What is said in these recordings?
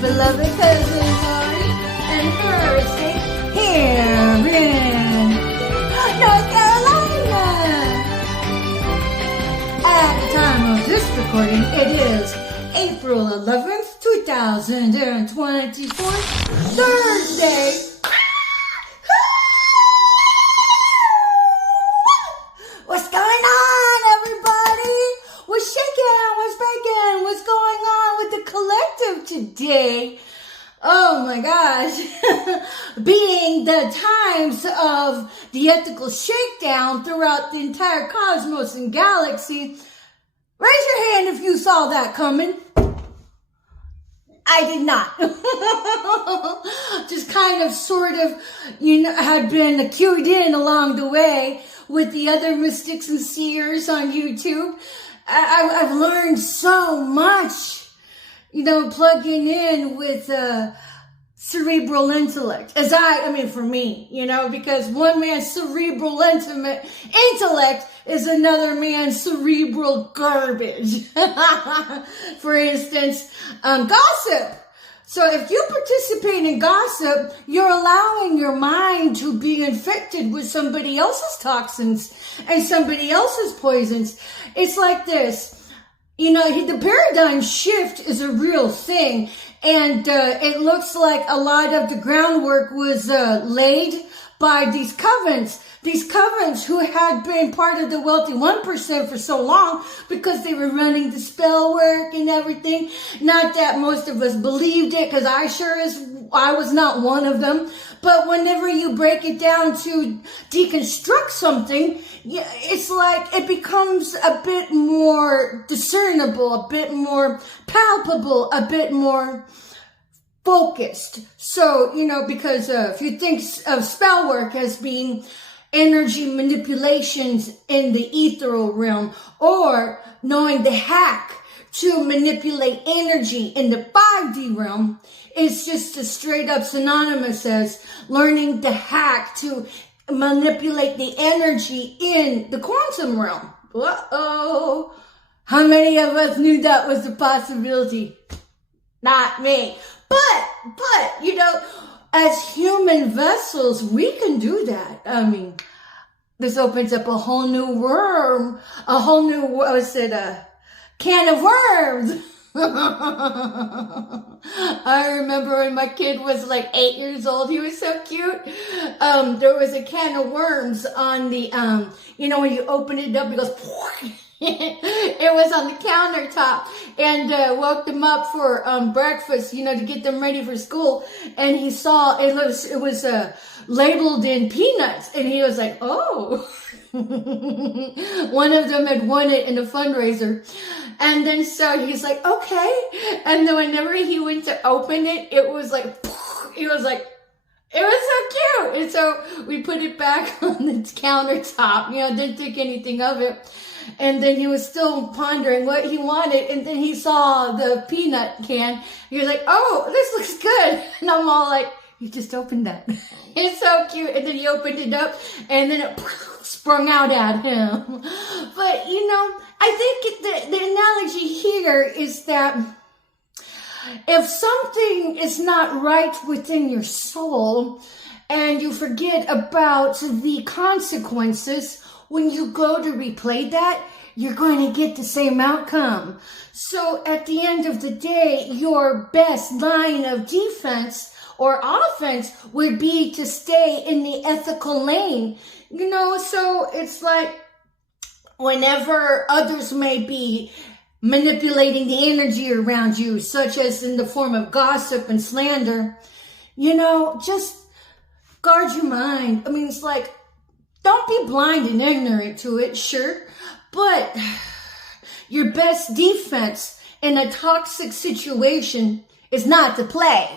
beloved cousin Lori and her estate here in North Carolina. At the time of this recording, it is April 11th, 2024, Thursday. What's going on, everybody? What's shaking? What's baking? What's going on with the collective today? Oh my gosh. Being the times of the ethical shakedown throughout the entire cosmos and galaxy, raise your hand if you saw that coming. I did not. Just kind of sort of, had been cued in along the way with the other mystics and seers on YouTube. I've learned so much, plugging in with cerebral intellect. For me, because one man's cerebral intellect is another man's cerebral garbage. For instance, gossip. So if you participate in gossip, you're allowing your mind to be infected with somebody else's toxins and somebody else's poisons. It's like this, the paradigm shift is a real thing. And it looks like a lot of the groundwork was laid by these covens. These covens who had been part of the wealthy 1% for so long because they were running the spell work and everything. Not that most of us believed it, because I was not one of them. But whenever you break it down to deconstruct something, it's like it becomes a bit more discernible, a bit more palpable, a bit more focused. So, because if you think of spell work as being energy manipulations in the ethereal realm, or knowing the hack to manipulate energy in the 5D realm, it's just as straight up synonymous as learning the hack to manipulate the energy in the quantum realm. Uh-oh. How many of us knew that was a possibility? Not me. But, as human vessels, we can do that. This opens up a whole new can of worms. I remember when my kid was like 8 years old. He was so cute. There was a can of worms on the, when you open it up, it goes, it was on the countertop, and woke them up for breakfast, to get them ready for school. And he saw it was labeled in peanuts, and he was like, oh. One of them had won it in a fundraiser. And then so he's like, okay. And then whenever he went to open it, it was so cute. And so we put it back on the countertop, didn't think anything of it. And then he was still pondering what he wanted. And then he saw the peanut can. He was like, oh, this looks good. And I'm all like, you just opened that. It's so cute. And then he opened it up, and then it sprung out at him. But, I think the analogy here is that if something is not right within your soul and you forget about the consequences, when you go to replay that, you're going to get the same outcome. So at the end of the day, your best line of defense or offense would be to stay in the ethical lane. So it's like whenever others may be manipulating the energy around you, such as in the form of gossip and slander, just guard your mind. It's like, don't be blind and ignorant to it, sure, but your best defense in a toxic situation is not to play,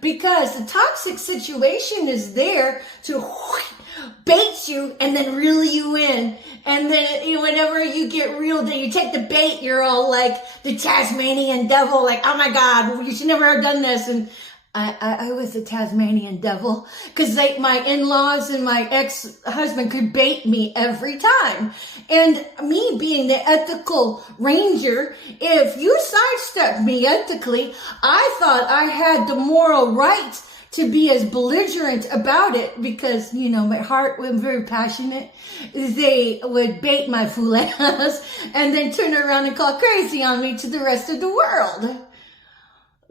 because the toxic situation is there to bait you and then reel you in. And then whenever you get reeled in, you take the bait, you're all like the Tasmanian devil, like, oh my God, you should never have done this. And I was a Tasmanian devil because my in-laws and my ex-husband could bait me every time. And me being the ethical ranger, if you sidestepped me ethically, I thought I had the moral right to be as belligerent about it because, my heart was very passionate. They would bait my fool ass and then turn around and call crazy on me to the rest of the world.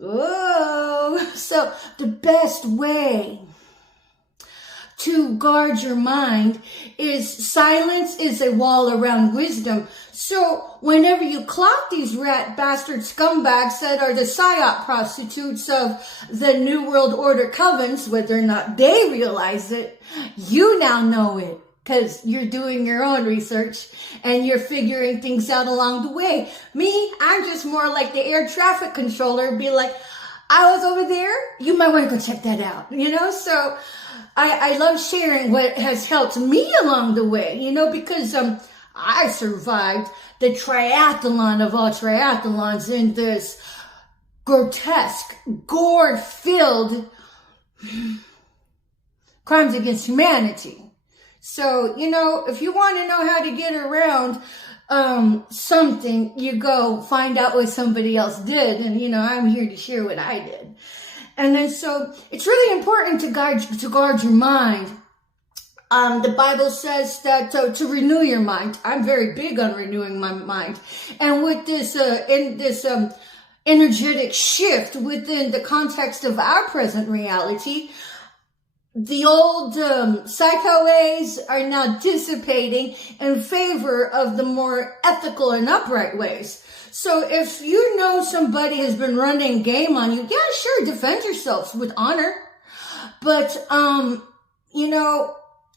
Oh, so the best way to guard your mind is silence is a wall around wisdom. So whenever you clock these rat bastard scumbags that are the psyop prostitutes of the New World Order covens, whether or not they realize it, you now know it. Because you're doing your own research and you're figuring things out along the way. Me, I'm just more like the air traffic controller, be like, I was over there, you might want to go check that out, So I love sharing what has helped me along the way, because I survived the triathlon of all triathlons in this grotesque, gore-filled crimes against humanity. So, if you want to know how to get around something, you go find out what somebody else did. And, I'm here to share what I did. And then so it's really important to guard your mind. The Bible says that to renew your mind. I'm very big on renewing my mind. And with this, energetic shift within the context of our present reality, the old psycho ways are now dissipating in favor of the more ethical and upright ways. So if you know somebody has been running game on you, yeah, sure, defend yourselves with honor. But,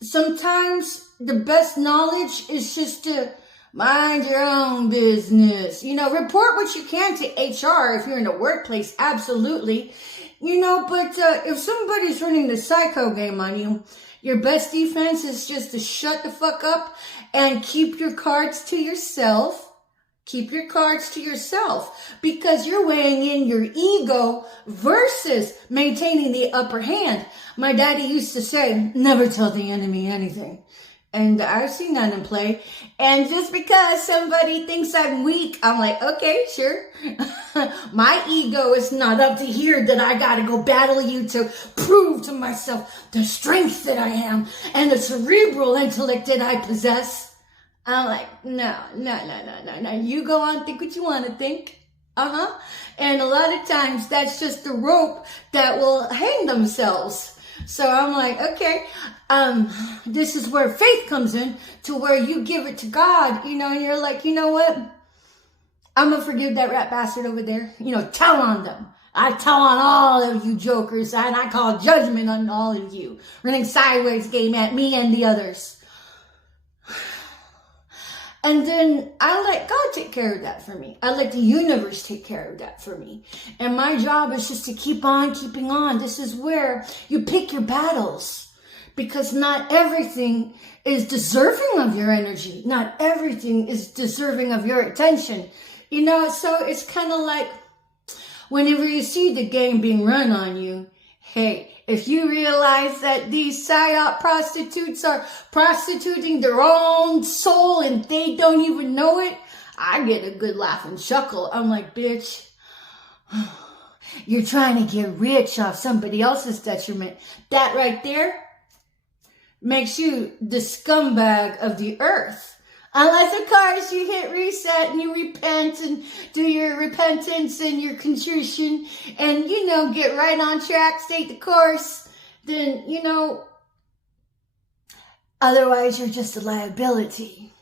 sometimes the best knowledge is just to mind your own business. Report what you can to HR if you're in the workplace, absolutely. But if somebody's running the psycho game on you, your best defense is just to shut the fuck up and keep your cards to yourself. Keep your cards to yourself because you're weighing in your ego versus maintaining the upper hand. My daddy used to say, never tell the enemy anything. And I've seen that in play. And just because somebody thinks I'm weak, I'm like, okay, sure. My ego is not up to here that I got to go battle you to prove to myself the strength that I am and the cerebral intellect that I possess. I'm like, no. You go on, think what you want to think. And a lot of times that's just the rope that will hang themselves. So I'm like, okay, this is where faith comes in, to where you give it to God, and you're like, you know what? I'm going to forgive that rat bastard over there. Tell on them. I tell on all of you jokers, and I call judgment on all of you. Running sideways game at me and the others. And then I let God take care of that for me. I let the universe take care of that for me. And my job is just to keep on keeping on. This is where you pick your battles. Because not everything is deserving of your energy. Not everything is deserving of your attention. So it's kind of like whenever you see the game being run on you, hey, if you realize that these psyop prostitutes are prostituting their own soul and they don't even know it, I get a good laugh and chuckle. I'm like, bitch, you're trying to get rich off somebody else's detriment. That right there makes you the scumbag of the earth. Unless, of course, you hit reset and you repent and do your repentance and your contrition and, get right on track, stay the course, then, otherwise you're just a liability.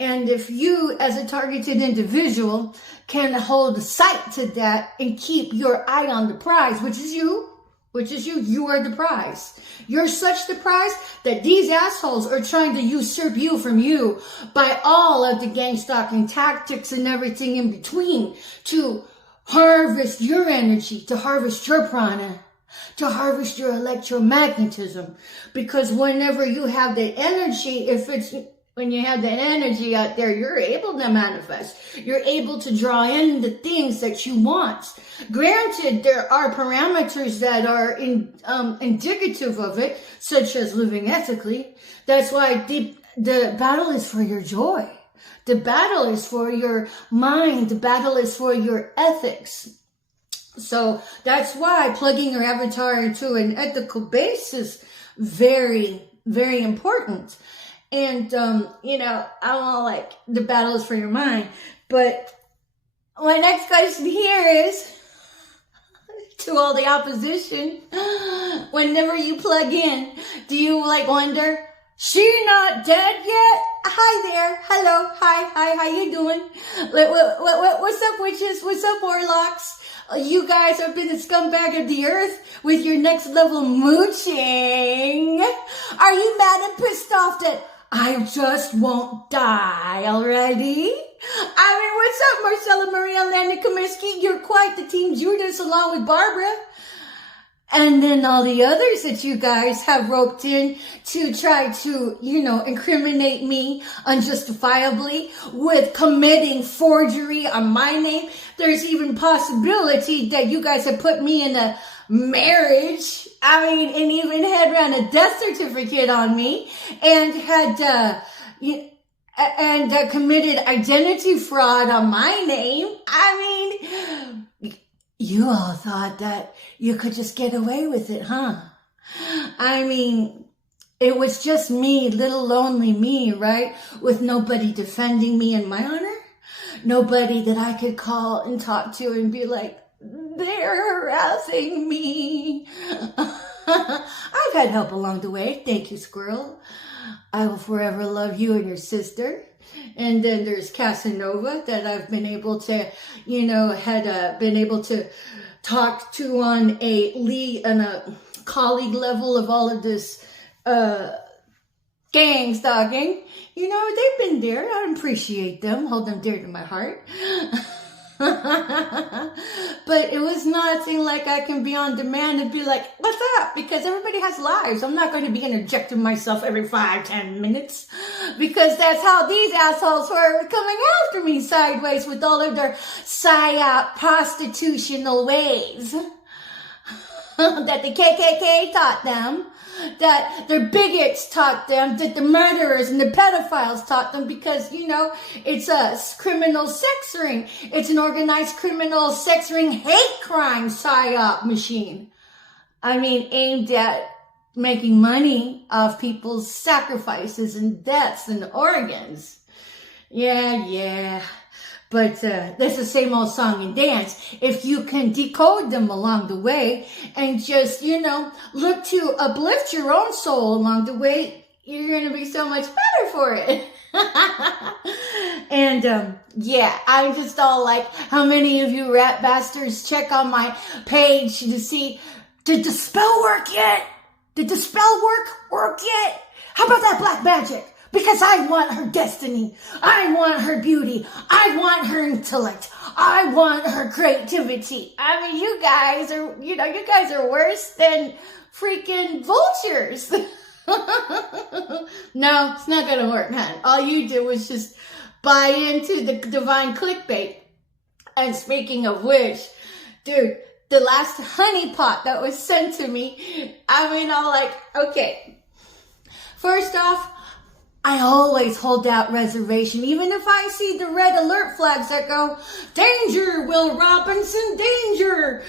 And if you, as a targeted individual, can hold sight to that and keep your eye on the prize, which is you, you are the prize. You're such the prize that these assholes are trying to usurp you from you by all of the gang stalking tactics and everything in between to harvest your energy, to harvest your prana, to harvest your electromagnetism. Because whenever you have that energy, if it's when you have that energy out there, you're able to manifest. You're able to draw in the things that you want. Granted, there are parameters that are indicative of it, such as living ethically. That's why the battle is for your joy. The battle is for your mind. The battle is for your ethics. So that's why plugging your avatar into an ethical base is very, very important. And, I'm all like, the battle is for your mind. But my next question here is, to all the opposition, whenever you plug in, do you wonder, she not dead yet? Hi there. Hello. Hi. How you doing? What's up, witches? What's up, warlocks? You guys have been the scumbag of the earth with your next level mooching. Are you mad and pissed off that I just won't die already? What's up, Marcella Maria Landa Comiskey? You're quite the Team Judas along with Barbara. And then all the others that you guys have roped in to try to, incriminate me unjustifiably with committing forgery on my name. There's even possibility that you guys have put me in a marriage. And even had ran a death certificate on me and had, committed identity fraud on my name. You all thought that you could just get away with it, huh? It was just me, little lonely me, right? With nobody defending me in my honor. Nobody that I could call and talk to and be like, they're harassing me. I've had help along the way. Thank you, Squirrel. I will forever love you and your sister. And then there's Casanova that I've been able to, been able to talk to on a colleague level of all of this gang stalking. They've been there. I appreciate them. Hold them dear to my heart. But it was nothing like I can be on demand and be like, what's up? Because everybody has lives. I'm not going to be interjecting myself every 5-10 minutes because that's how these assholes were coming after me sideways with all of their psyop prostitutional ways that the KKK taught them, that their bigots taught them, that the murderers and the pedophiles taught them, because, it's a criminal sex ring. It's an organized criminal sex ring hate crime psyop machine. Aimed at making money off people's sacrifices and deaths and organs. Yeah. But that's the same old song and dance. If you can decode them along the way and just, look to uplift your own soul along the way, you're going to be so much better for it. And, I'm just all like, how many of you rat bastards check on my page to see, did the spell work yet? Did the spell work yet? How about that black magic? Because I want her destiny. I want her beauty. I want her intellect. I want her creativity. You guys are worse than freaking vultures. No, it's not going to work, man. All you did was just buy into the divine clickbait. And speaking of which, dude, the last honeypot that was sent to me, I'm like, okay. First off, I always hold out reservation, even if I see the red alert flags that go, danger, Will Robinson, danger.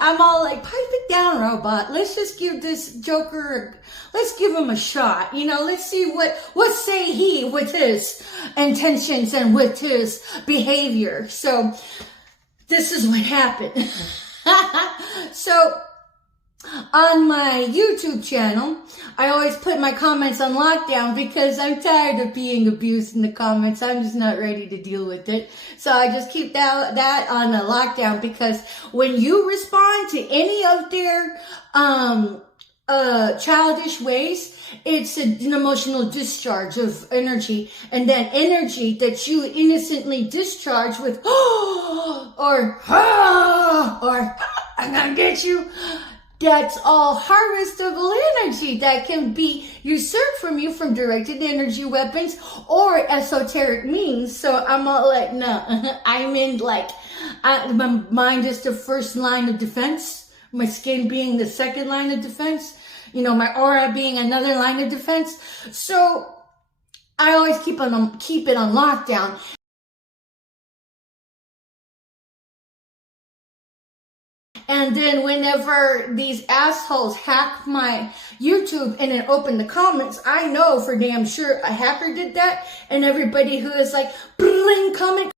I'm all like, pipe it down, robot. Let's just give this Joker, let's give him a shot. Let's see what say he with his intentions and with his behavior. So this is what happened. So on my YouTube channel, I always put my comments on lockdown because I'm tired of being abused in the comments. I'm just not ready to deal with it. So I just keep that on a lockdown, because when you respond to any of their childish ways, it's an emotional discharge of energy, and that energy that you innocently discharge with or I'm gonna get you, that's all harvestable energy that can be usurped from you from directed energy weapons or esoteric means. So I'm all like, no, I'm in like, my mind is the first line of defense, my skin being the second line of defense, you know, my aura being another line of defense. So I always keep it on lockdown. And then whenever these assholes hack my YouTube and then open the comments, I know for damn sure a hacker did that. And everybody who is like, bling, comment,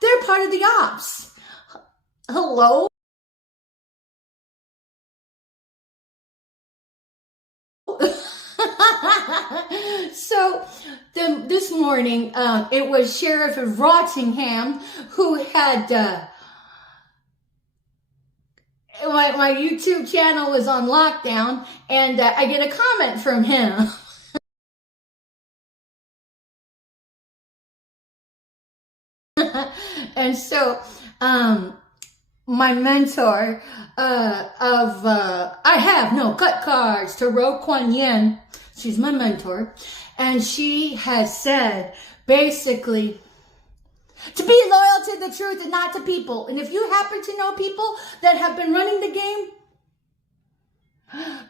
they're part of the ops. Hello? So this morning, it was Sheriff of Rottingham who had my YouTube channel was on lockdown, and I get a comment from him. And so my mentor I have no cut cards to Ro Kuan Yin. She's my mentor, and she has said basically to be loyal to the truth and not to people. And if you happen to know people that have been running the game,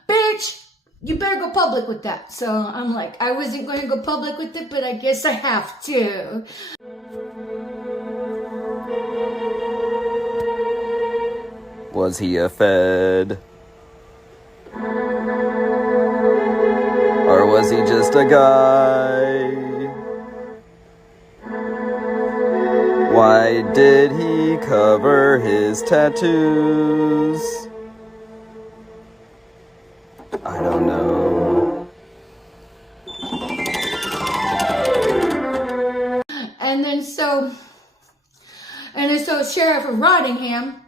bitch, you better go public with that. So I'm like, I wasn't going to go public with it, but I guess I have to. Was he a Fed? Or was he just a guy? Why did he cover his tattoos? I don't know. And then so Sheriff of Rottingham,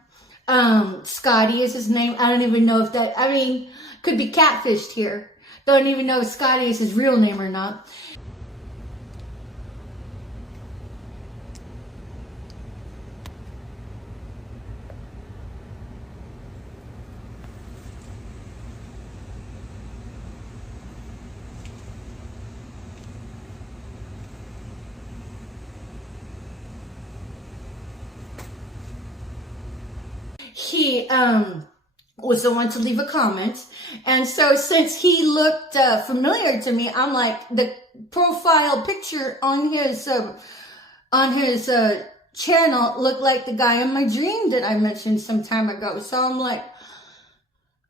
Scotty is his name. I don't even know if that, I mean, could be catfished here. Don't even know if Scotty is his real name or not. He was the one to leave a comment, and so since he looked familiar to me, I'm like, the profile picture on his channel looked like the guy in my dream that I mentioned some time ago. So I'm like,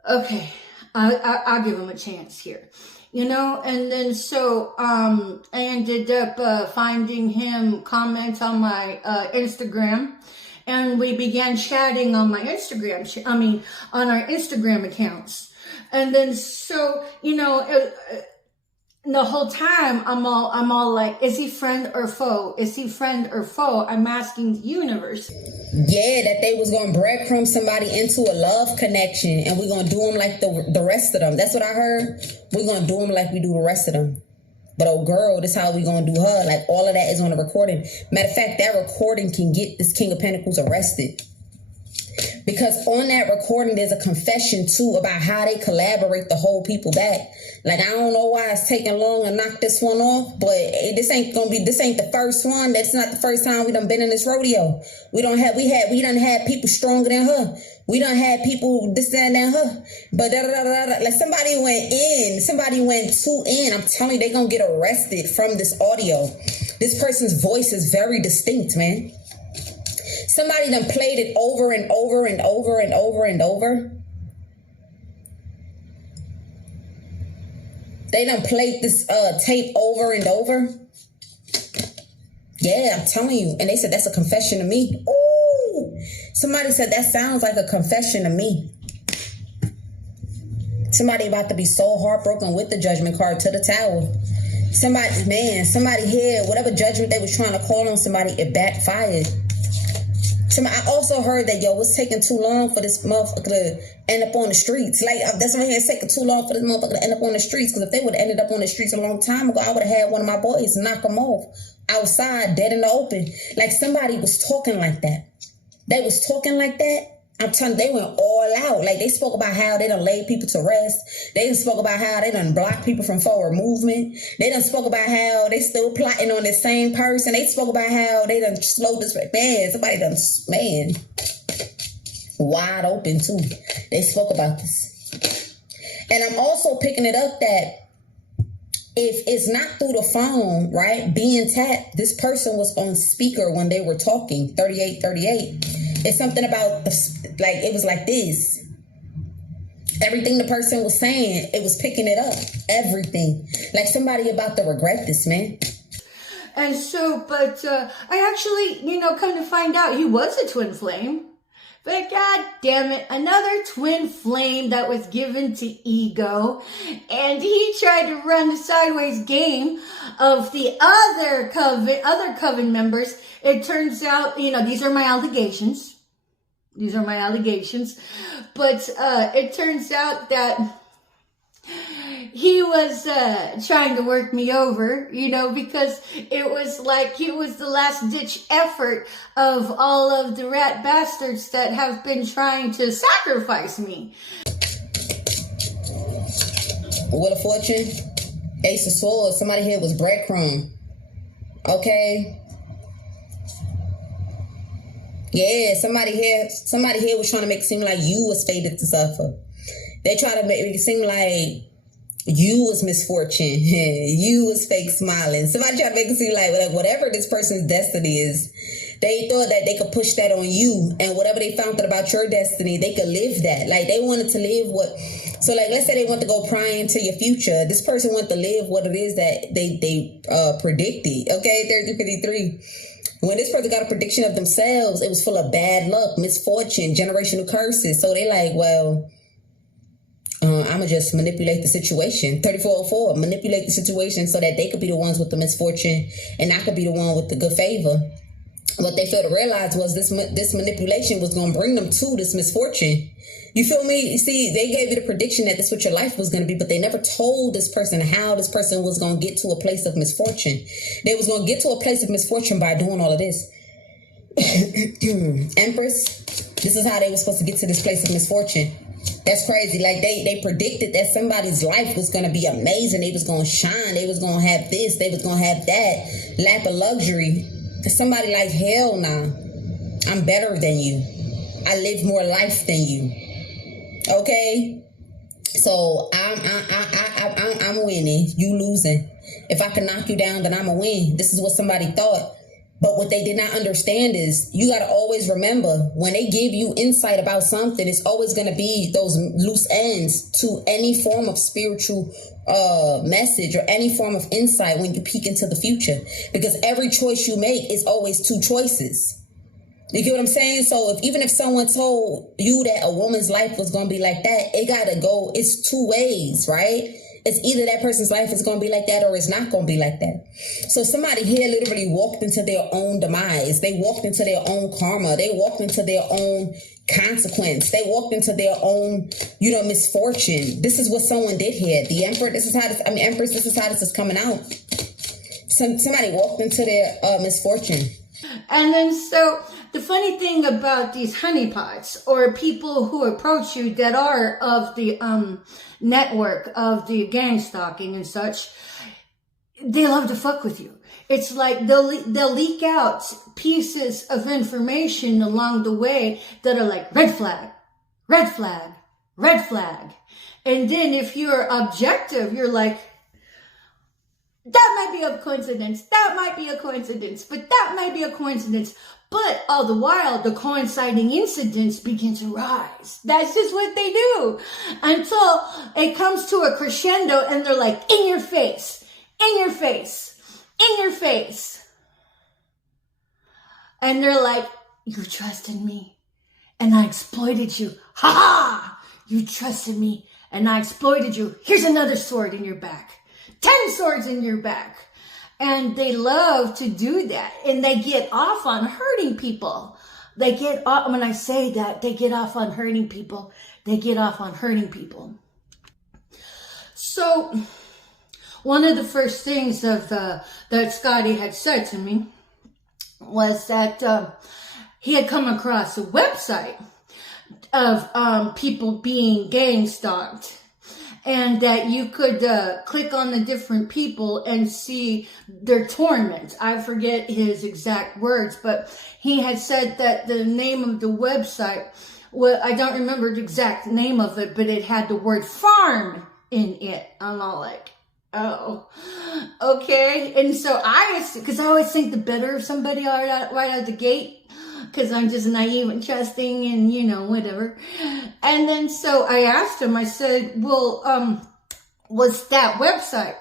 okay, I'll give him a chance here, you know. And then so I ended up finding him comment on my Instagram. And we began chatting on my Instagram, on our Instagram accounts. And then so, you know, the whole time I'm all like, is he friend or foe? Is he friend or foe? I'm asking the universe. Yeah, that they was going to breadcrumb somebody into a love connection, and we're going to do them like the rest of them. That's what I heard. We're going to do them like we do the rest of them. But oh girl, this is how we gonna do her. Like all of that is on the recording. Matter of fact, that recording can get this King of Pentacles arrested. Because on that recording, there's a confession too about how they collaborate to hold people back. Like, I don't know why it's taking long to knock this one off, but this ain't the first one. That's not the first time we done been in this rodeo. We done had people stronger than her. We done had people this than her. But like somebody went too in. I'm telling you, they gonna get arrested from this audio. This person's voice is very distinct, man. Somebody done played it over and over and over and over and over. They done played this tape over and over. Yeah, I'm telling you. And they said, that's a confession to me. Ooh. Somebody said, that sounds like a confession to me. Somebody about to be so heartbroken with the judgment card to the tower. Somebody here, whatever judgment they was trying to call on somebody, it backfired. I also heard that, yo, it's taking too long for this motherfucker to end up on the streets. Like, that's what I'm saying. It's taking too long for this motherfucker to end up on the streets. Because if they would have ended up on the streets a long time ago, I would have had one of my boys knock them off outside, dead in the open. Like, somebody was talking like that. They was talking like that. I'm telling you, they went all out. Like, they spoke about how they done laid people to rest. They done spoke about how they done blocked people from forward movement. They done spoke about how they still plotting on the same person. They spoke about how they done slowed this. Man, somebody done, man, wide open too. They spoke about this. And I'm also picking it up that if it's not through the phone, right, being tapped, this person was on speaker when they were talking, 3838. It's something about, like, it was like this. Everything the person was saying, it was picking it up. Everything. Like somebody about to regret this, man. And so, but I actually, come to find out he was a twin flame. But god damn it, another twin flame that was given to ego. And he tried to run the sideways game of the other coven members. It turns out, these are my allegations. These are my allegations. But it turns out that he was trying to work me over, because it was like it was the last ditch effort of all of the rat bastards that have been trying to sacrifice me. Wheel of Fortune, Ace of Swords, somebody here was breadcrumb. Okay. Yeah, somebody here was trying to make it seem like you was fated to suffer. They try to make it seem like you was misfortune. You was fake smiling. Somebody tried to make it seem like whatever this person's destiny is, they thought that they could push that on you, and whatever they found out about your destiny, they could live that. Like, they wanted to live what... So, like, let's say they want to go prying into your future. This person wanted to live what it is that they predicted. Okay, 3053. When this person got a prediction of themselves, it was full of bad luck, misfortune, generational curses. So they like, well, I'm going to just manipulate the situation. 3404, manipulate the situation so that they could be the ones with the misfortune and I could be the one with the good favor. What they failed to realize was this manipulation was going to bring them to this misfortune. You feel me? You see, they gave you the prediction that this is what your life was going to be, but they never told this person how this person was going to get to a place of misfortune. They was going to get to a place of misfortune by doing all of this. Empress, this is how they were supposed to get to this place of misfortune. That's crazy. Like, they predicted that somebody's life was going to be amazing. They was going to shine. They was going to have this. They was going to have that. Lap of luxury. Somebody like, hell nah. I'm better than you. I live more life than you. Okay? So I'm winning. You losing. If I can knock you down, then I'm a win. This is what somebody thought. But what they did not understand is you got to always remember when they give you insight about something, it's always going to be those loose ends to any form of spiritual message or any form of insight when you peek into the future, because every choice you make is always two choices. You get what I'm saying? So even if someone told you that a woman's life was going to be like that, it got to go. It's two ways, right? It's either that person's life is going to be like that or it's not going to be like that. So somebody here literally walked into their own demise. They walked into their own karma. They walked into their own consequence. They walked into their own, misfortune. This is what someone did here. The Emperor, Empress, this is how this is coming out. Somebody walked into their misfortune. And then so the funny thing about these honeypots or people who approach you that are of the network of the gang stalking and such, they love to fuck with you. It's like they'll leak out pieces of information along the way that are like red flag, red flag, red flag. And then if you're objective, you're like, that might be a coincidence. That might be a coincidence. But that might be a coincidence. But all the while, the coinciding incidents begin to rise. That's just what they do. Until it comes to a crescendo and they're like, in your face, in your face, in your face. And they're like, you trusted me and I exploited you. Ha ha! You trusted me and I exploited you. Here's another sword in your back. 10 swords in your back. And they love to do that. And they get off on hurting people. they get off, when I say that, they get off on hurting people. They get off on hurting people. So one of the first things that Scotty had said to me was that he had come across a website of people being gang stalked, and that you could click on the different people and see their torment. I forget his exact words, but he had said that the name of the website, well, I don't remember the exact name of it, but it had the word farm in it. I'm all like, oh, okay. And so because I always think the better of somebody right out the gate, because I'm just naive and trusting and, whatever. And then so I asked him, I said, well, was that website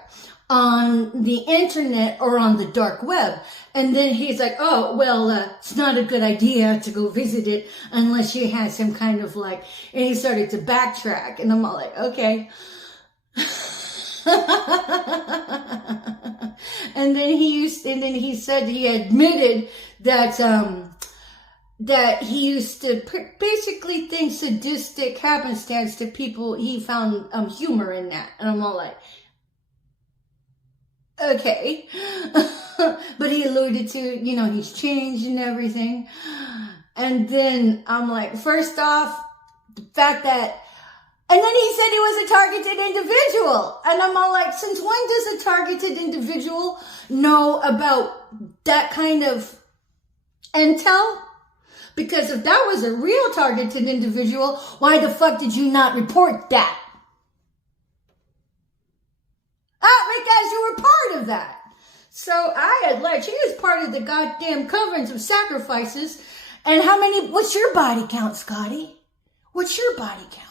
on the internet or on the dark web? And then he's like, oh, well, it's not a good idea to go visit it unless you had some kind of and he started to backtrack. And I'm all like, okay. And then he said he admitted that he used to basically think sadistic happenstance to people. He found humor in that. And I'm all like, okay. But he alluded to, he's changed and everything. And then I'm like, first off, the fact that, and then he said he was a targeted individual. And I'm all like, since when does a targeted individual know about that kind of intel? Because if that was a real targeted individual, why the fuck did you not report that? Because you were part of that. So I had she is part of the goddamn covenants of sacrifices. And what's your body count, Scotty? What's your body count?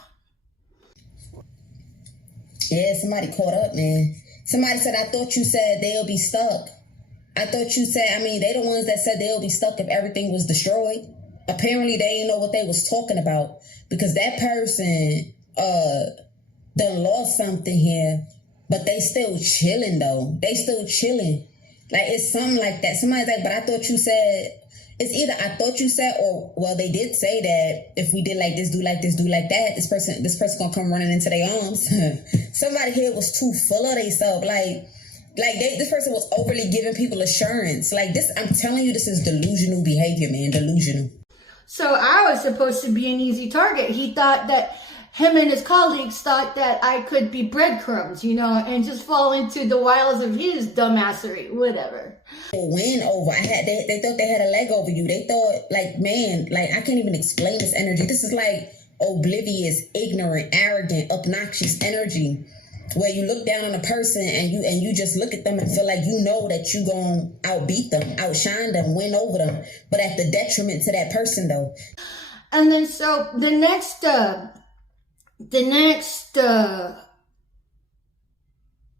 Yeah, somebody caught up, man. Somebody said, I thought you said they'll be stuck. I thought you said, they the ones that said they'll be stuck if everything was destroyed. Apparently, they didn't know what they was talking about, because that person done lost something here, but they still chilling, though. They still chilling. It's something like that. Somebody's like, but I thought you said, it's either I thought you said, or, well, they did say that if we did like this, do like this, do like that, this person gonna come running into their arms. Somebody here was too full of themselves. This person was overly giving people assurance. I'm telling you, this is delusional behavior, man. Delusional. So I was supposed to be an easy target. He thought that him and his colleagues thought that I could be breadcrumbs, and just fall into the wiles of his dumbassery, whatever. Win over. They thought they had a leg over you. They thought, man, I can't even explain this energy. This is oblivious, ignorant, arrogant, obnoxious energy, where you look down on a person and you just look at them and feel like that you gonna outbeat them, outshine them, win over them, but at the detriment to that person, though. And then so the next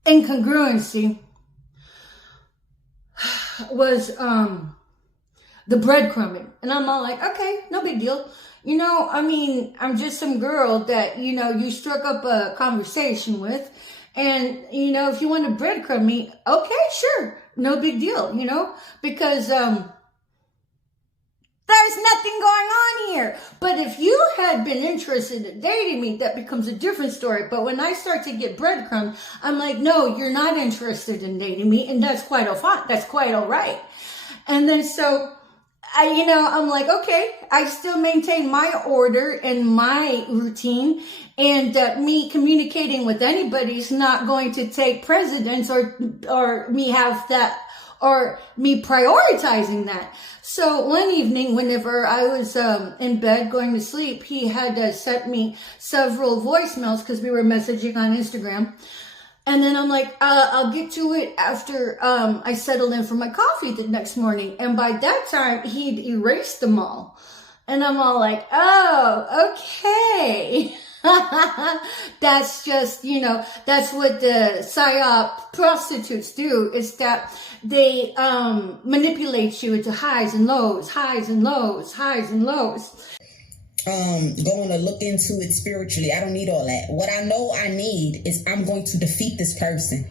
incongruency was the breadcrumbing. And I'm all like, okay, no big deal. I'm just some girl that, you struck up a conversation with. And, if you want to breadcrumb me, okay, sure. No big deal, because there's nothing going on here. But if you had been interested in dating me, that becomes a different story. But when I start to get breadcrumbs, I'm like, no, you're not interested in dating me. And that's quite all right. And then so I'm like, okay, I still maintain my order and my routine, and me communicating with anybody is not going to take precedence or me have that, or me prioritizing that. So one evening, whenever I was in bed going to sleep, he had sent me several voicemails because we were messaging on Instagram. And then I'm like, I'll get to it after I settle in for my coffee the next morning. And by that time, he'd erased them all. And I'm all like, oh, okay. That's just, that's what the PSYOP prostitutes do, is that they manipulate you into highs and lows, highs and lows, highs and lows. Going to look into it spiritually. I don't need all that. What I know I need is I'm going to defeat this person.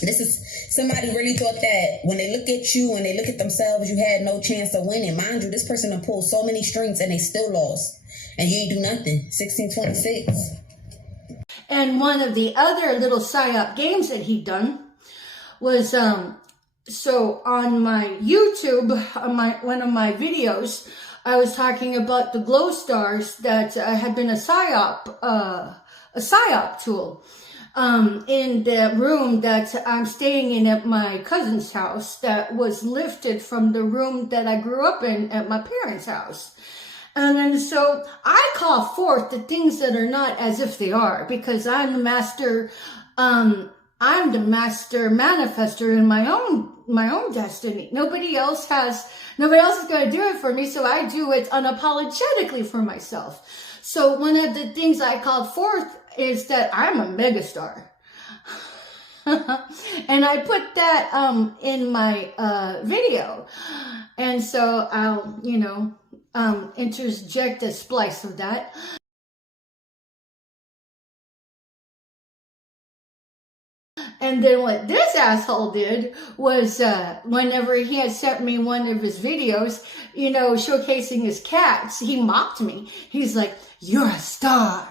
This is somebody really thought that when they look at you and they look at themselves, you had no chance of winning. Mind you, this person done pulled so many strings and they still lost. And you ain't do nothing. 1626. And one of the other little psyop games that he'd done was, so on my YouTube, on one of my videos, I was talking about the glow stars that had been a psyop tool. In the room that I'm staying in at my cousin's house that was lifted from the room that I grew up in at my parents' house. And then so I call forth the things that are not as if they are, because I'm the master manifester in my own destiny. Nobody else is going to do it for me, so I do it unapologetically for myself. So one of the things I called forth is that I'm a megastar. And I put that in my video. And so I'll, interject a splice of that. And then what this asshole did was, whenever he had sent me one of his videos, showcasing his cats, he mocked me. He's like, "You're a star.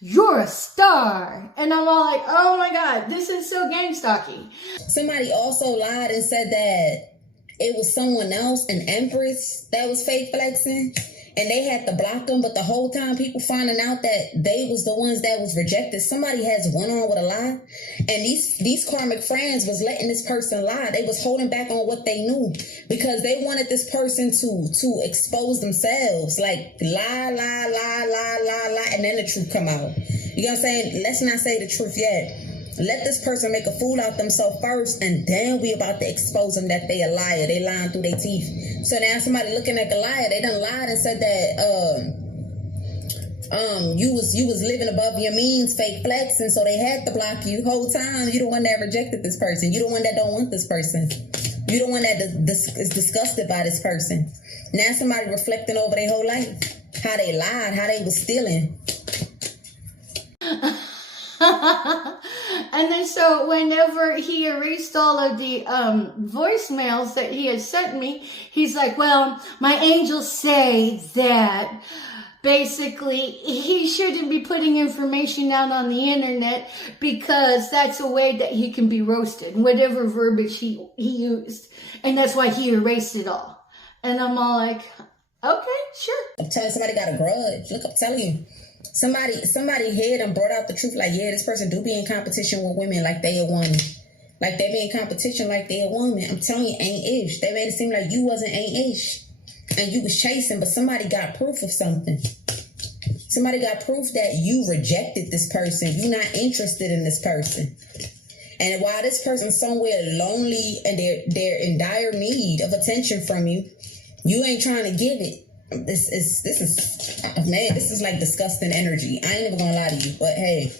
You're a star." And I'm all like, oh my God, this is so gang stalky. Somebody also lied and said that it was someone else, an empress, that was fake flexing. And they had to block them, but the whole time people finding out that they was the ones that was rejected. Somebody has went on with a lie. And these karmic friends was letting this person lie. They was holding back on what they knew because they wanted this person to expose themselves. Like lie, and then the truth come out. You know what I'm saying? Let's not say the truth yet. Let this person make a fool out themselves first, and then we about to expose them that they a liar. They lying through their teeth. So now somebody looking at the liar, they done lied and said that you was living above your means, fake flexing, so they had to block you. Whole time you the one that rejected this person. You the one that don't want this person. You the one that is disgusted by this person. Now somebody reflecting over their whole life, how they lied, how they was stealing. And then so whenever he erased all of the voicemails that he had sent me, he's like, well, my angels say that basically he shouldn't be putting information out on the internet because that's a way that he can be roasted, whatever verbiage he used. And that's why he erased it all. And I'm all like, okay, sure. I'm telling somebody got a grudge. Look, I'm telling you. Somebody hid and brought out the truth. Like, yeah, this person do be in competition with women like they a woman. Like they be in competition like they a woman. I'm telling you, ain't ish. They made it seem like you wasn't ain't ish. And you was chasing, but somebody got proof of something. Somebody got proof that you rejected this person. You not interested in this person. And while this person's somewhere lonely and they're in dire need of attention from you, you ain't trying to give it. This is this is like disgusting energy. I ain't even gonna lie to you, but hey,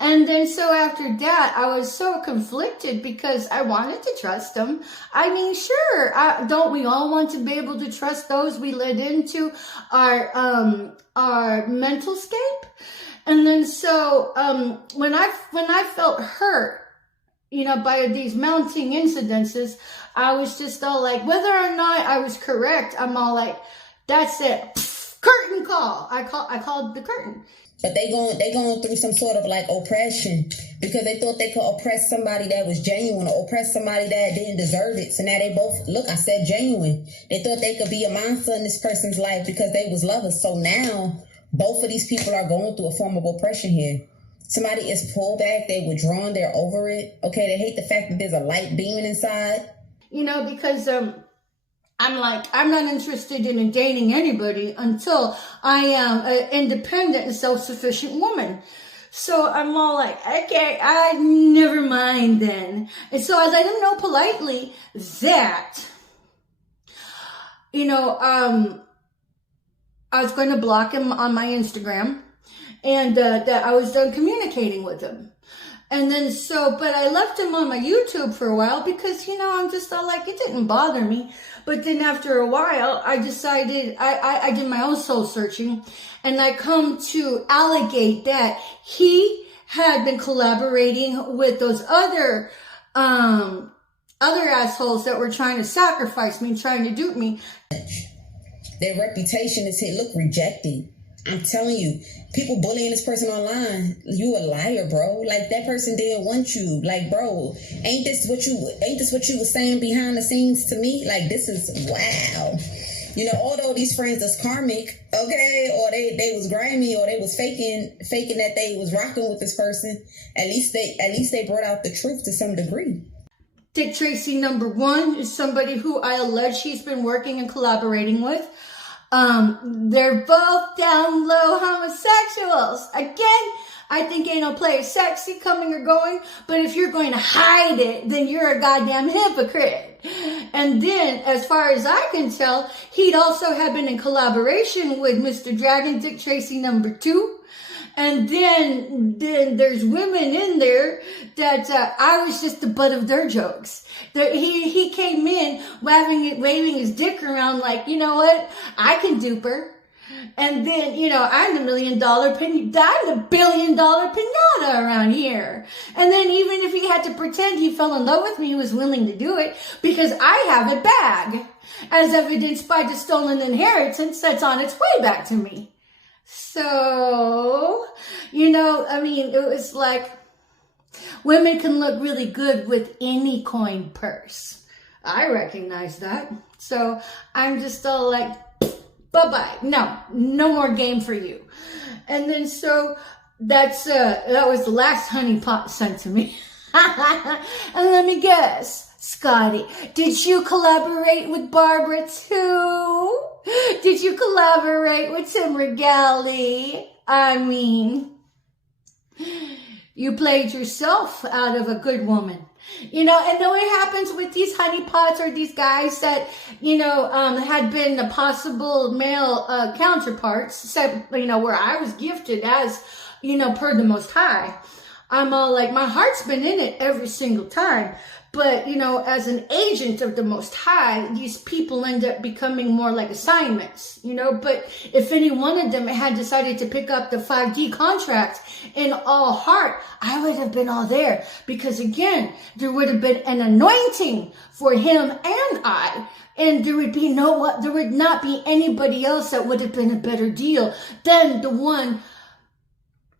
And then so after that, I was so conflicted because I wanted to trust him. I mean, sure, don't we all want to be able to trust those we led into our mental scape? And then so when I felt hurt, by these mounting incidences, I was just all like, whether or not I was correct, I'm all like, that's it. Curtain call. I called the curtain. But they going through some sort of like oppression because they thought they could oppress somebody that was genuine or oppress somebody that didn't deserve it. So now they both, look, I said genuine. They thought they could be a monster in this person's life because they was lovers. So now both of these people are going through a form of oppression here. Somebody is pulled back, they withdrawn, they're over it. Okay, they hate the fact that there's a light beaming inside. Because I'm like, I'm not interested in dating anybody until I am an independent and self-sufficient woman. So I'm all like, okay, never mind then. And so I let him know politely that, I was going to block him on my Instagram and that I was done communicating with him. And then but I left him on my YouTube for a while because, I'm just all like, it didn't bother me. But then after a while, I decided, I did my own soul searching and I come to allegate that he had been collaborating with those other assholes that were trying to sacrifice me, trying to dupe me. Their reputation is hit. Look, rejected. I'm telling you, people bullying this person online. You a liar, bro. Like, that person didn't want you. Like, bro, ain't this what you was saying behind the scenes to me? Like, this is wow. You know, although these friends is karmic, okay, or they was grimy, or they was faking that they was rocking with this person, at least they brought out the truth to some degree. Dick Tracy number 1 is somebody who I allege he's been working and collaborating with. They're both down low homosexuals. Again, I think ain't no place sexy coming or going, but if you're going to hide it, then you're a goddamn hypocrite. And then, as far as I can tell, he'd also have been in collaboration with Mr. Dragon, Dick Tracy number 2. And then there's women in there that I was just the butt of their jokes. He came in waving his dick around like, you know what, I can dupe her. And then, you know, I'm the $1 billion pinata around here. And then even if he had to pretend he fell in love with me, he was willing to do it because I have a bag, as evidenced by the stolen inheritance that's on its way back to me. So, you know, I mean, it was like, women can look really good with any coin purse. I recognize that. So I'm just all like, bye-bye. No more game for you. And then so that was the last honeypot sent to me. And let me guess, Scotty, did you collaborate with Barbara too? Did you collaborate with Tim Regali? I mean, you played yourself out of a good woman. You know, and then what happens with these honeypots or these guys that, you know, had been a possible male counterparts, except, you know, where I was gifted as, you know, per the Most High. I'm all like, my heart's been in it every single time. But, you know, as an agent of the Most High, these people end up becoming more like assignments, you know. But if any one of them had decided to pick up the 5D contract in all heart, I would have been all there. Because, again, there would have been an anointing for him and I. And there would not be anybody else that would have been a better deal than the one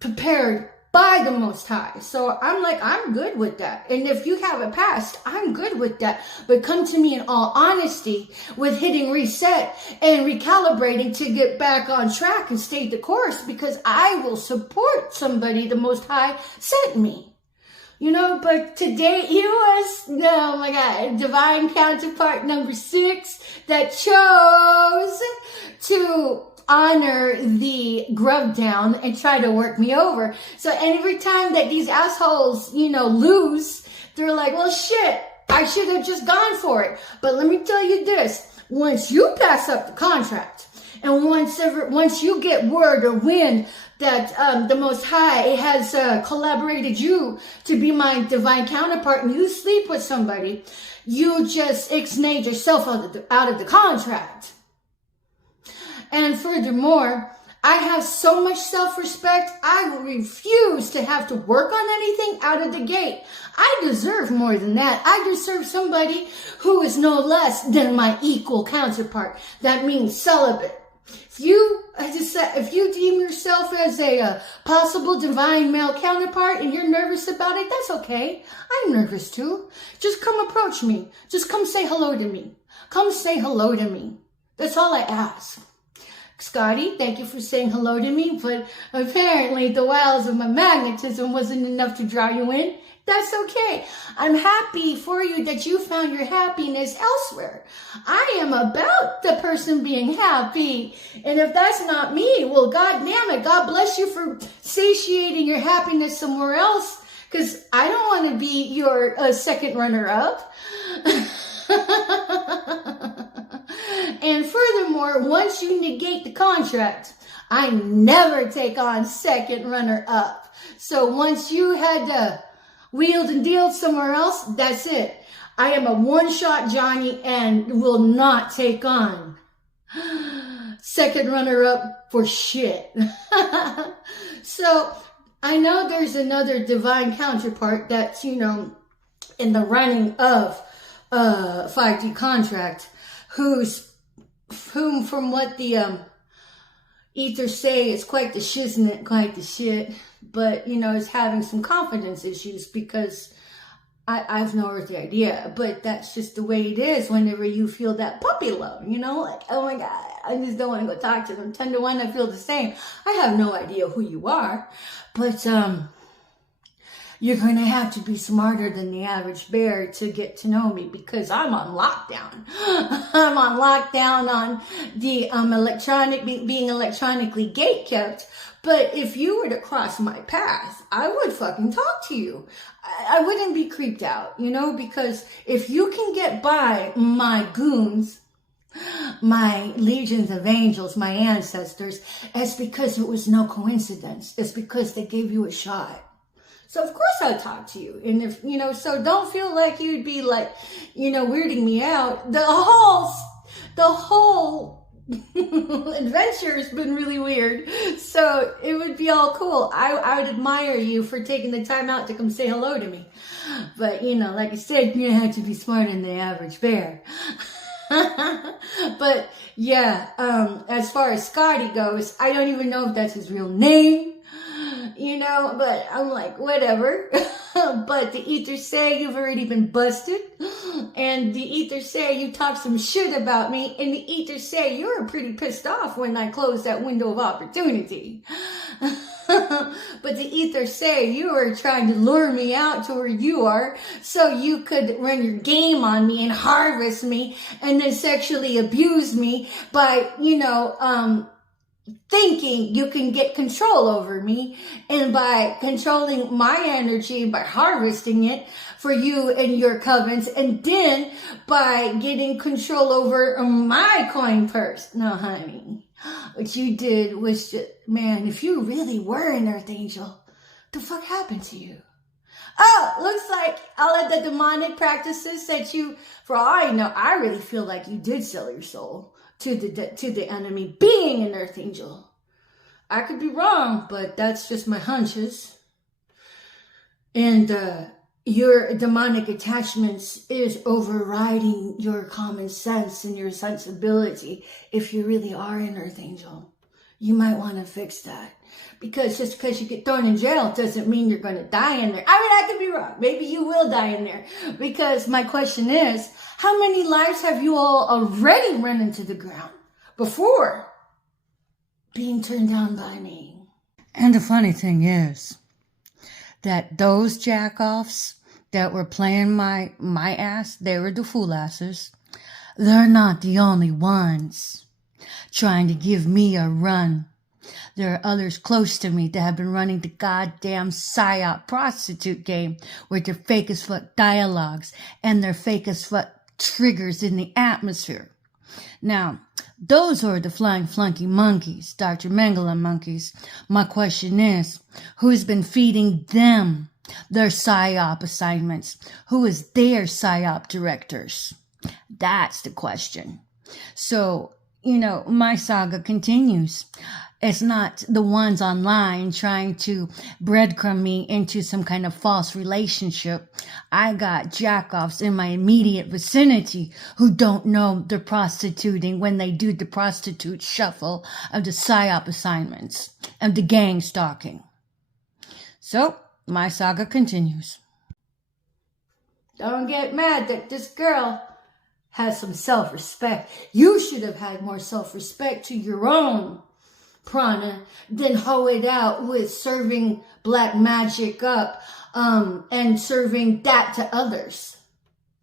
prepared by the Most High. So I'm like, I'm good with that. And if you have a past, I'm good with that. But come to me in all honesty with hitting reset and recalibrating to get back on track and stay the course, because I will support somebody the Most High sent me. You know, but today he was, oh my God, divine counterpart number 6 that chose to honor the grub down and try to work me over. So every time that these assholes, you know, lose, they're like, well, shit, I should have just gone for it. But let me tell you this, once you pass up the contract and once you get word or wind that the Most High has collaborated you to be my divine counterpart and you sleep with somebody, you just ixnayed yourself out of the contract. And furthermore, I have so much self-respect, I refuse to have to work on anything out of the gate. I deserve more than that. I deserve somebody who is no less than my equal counterpart. That means celibate. If you deem yourself as a possible divine male counterpart and you're nervous about it, that's okay. I'm nervous too. Just come approach me. Just come say hello to me. Come say hello to me. That's all I ask. Scotty, thank you for saying hello to me, but apparently the wiles of my magnetism wasn't enough to draw you in. That's okay. I'm happy for you that you found your happiness elsewhere. I am about the person being happy. And if that's not me, well, God damn it, God bless you for satiating your happiness somewhere else, because I don't want to be your second runner-up. And furthermore, once you negate the contract, I never take on second runner-up. So once you had wheeled and dealed somewhere else, that's it. I am a one-shot Johnny and will not take on second runner-up for shit. So I know there's another divine counterpart that's, you know, in the running of 5D contract, whom from what the ethers say is quite the shiznit, quite the shit, but, you know, is having some confidence issues because I have no earthly idea, but that's just the way it is whenever you feel that puppy love, you know, like, oh my God, I just don't want to go talk to them. 10 to 1, I feel the same. I have no idea who you are, but you're going to have to be smarter than the average bear to get to know me because I'm on lockdown. I'm on lockdown on the being electronically gatekept. But if you were to cross my path, I would fucking talk to you. I wouldn't be creeped out, you know, because if you can get by my goons, my legions of angels, my ancestors, it's because it was no coincidence. It's because they gave you a shot. So of course I'd talk to you. And if, you know, so don't feel like you'd be like, you know, weirding me out. The whole adventure has been really weird. So it would be all cool. I would admire you for taking the time out to come say hello to me. But, you know, like I said, you have to be smarter than the average bear. But yeah, as far as Scotty goes, I don't even know if that's his real name. You know, but I'm like, whatever. But the ethers say you've already been busted. And the ethers say you talk some shit about me. And the ethers say you were pretty pissed off when I closed that window of opportunity. But the ethers say you were trying to lure me out to where you are so you could run your game on me and harvest me and then sexually abuse me by, you know, thinking you can get control over me, and by controlling my energy, by harvesting it for you and your covens, and then by getting control over my coin purse. No, honey, what you did was just, man, if you really were an earth angel, the fuck happened to you? Oh, looks like all of the demonic practices that you, for all I know, I really feel like you did sell your soul to the enemy, being an earth angel. I could be wrong, but that's just my hunches. And your demonic attachments is overriding your common sense and your sensibility. If you really are an earth angel, you might want to fix that. Because just because you get thrown in jail doesn't mean you're going to die in there. I mean, I could be wrong. Maybe you will die in there. Because my question is, how many lives have you all already run into the ground before being turned down by me? And the funny thing is that those jack-offs that were playing my ass, they were the fool asses. They're not the only ones trying to give me a run. There are others close to me that have been running the goddamn psyop prostitute game with their fake as fuck dialogues and their fake as fuck triggers in the atmosphere. Now, those are the flying flunky monkeys, Dr. Mengele monkeys. My question is, who's been feeding them their psyop assignments? Who is their psyop directors? That's the question. So, you know, my saga continues. It's not the ones online trying to breadcrumb me into some kind of false relationship. I got jackoffs in my immediate vicinity who don't know they're prostituting when they do the prostitute shuffle of the psyop assignments and the gang stalking. So, my saga continues. Don't get mad that this girl has some self-respect. You should have had more self-respect to your own prana than hoe it out with serving black magic up and serving that to others.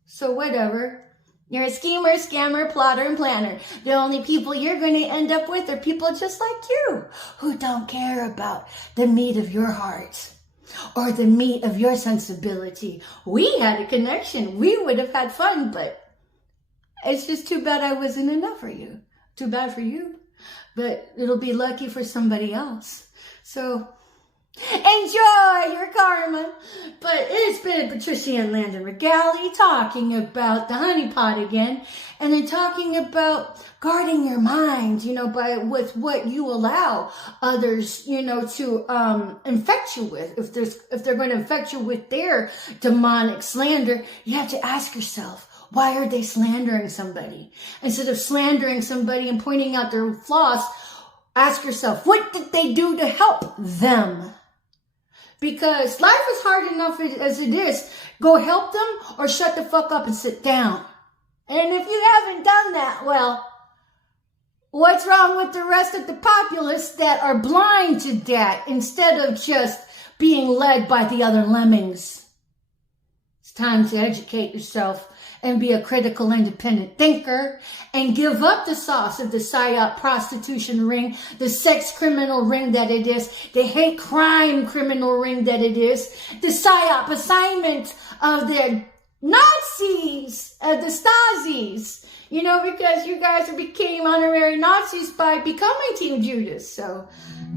So whatever. You're a schemer, scammer, plotter, and planner. The only people you're going to end up with are people just like you who don't care about the meat of your heart or the meat of your sensibility. We had a connection. We would have had fun, but it's just too bad I wasn't enough for you. Too bad for you. But it'll be lucky for somebody else. So enjoy your karma. But it's been Patricia and Landon Regali talking about the honeypot again, and then talking about guarding your mind, with what you allow others, to infect you with. If they're going to infect you with their demonic slander, you have to ask yourself, why are they slandering somebody? Instead of slandering somebody and pointing out their flaws, ask yourself, what did they do to help them? Because life is hard enough as it is. Go help them or shut the fuck up and sit down. And if you haven't done that, well, what's wrong with the rest of the populace that are blind to that instead of just being led by the other lemmings? It's time to educate yourself and be a critical, independent thinker and give up the sauce of the psyop prostitution ring, the sex criminal ring that it is, the hate crime criminal ring that it is, the psyop assignment of the Nazis, the Stasi's, because you guys became honorary Nazis by becoming Team Judas. So,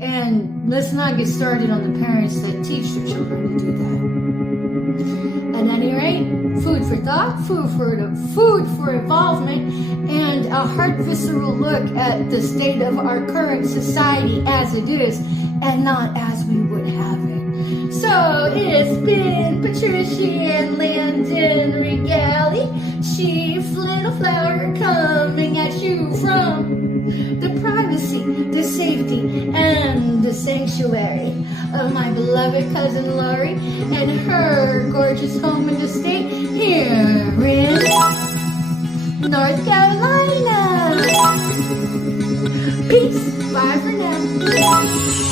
and let's not get started on the parents that teach their children to do that. At any rate, food for thought, food for involvement, and a hard visceral look at the state of our current society as it is, and not as we would have it. So it's been Patricia and Landon Regali, chief little flower, coming at you from the privacy, the safety, and the sanctuary of my beloved cousin Lori and her gorgeous home in the state here in North Carolina. Peace. Bye for now.